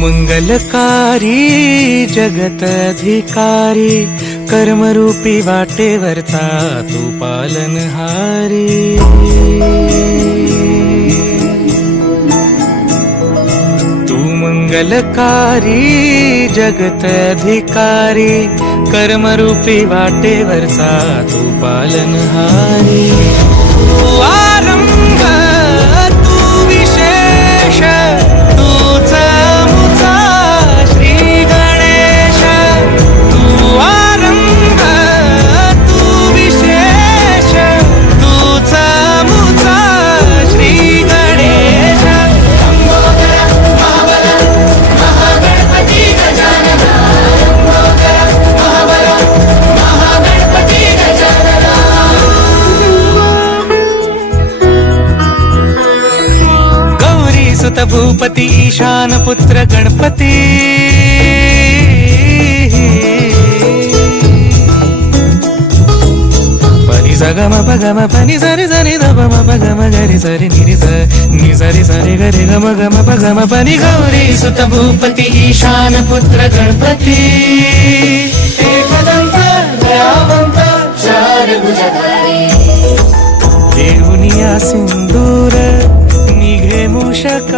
मंगलकारी जगतधिकारी कर्मरूपी वाटेवरचा तू पालनहारी। तू मंगलकारी जगतधिकारी कर्मरूपी वाटेवरचा तू पालनहारी। तू आरंभ तू विशेष तूच मुचा श्री गणेश। तू आरंभ तू विशेष तूच मुचा श्री गणेश। सुत भूपती ईशान पुत्र गणपती। पनी सगम पगम पनी सरि सरि धम पगम गरि सरि निरि स नि सरि सरि गरि गम गम पगम पनी। गौरी सुत भूपती ईशान पुत्र गणपती। एकदंत दयावंत चार भुजधारी। देऊनिया सिंदूर निघे मूषक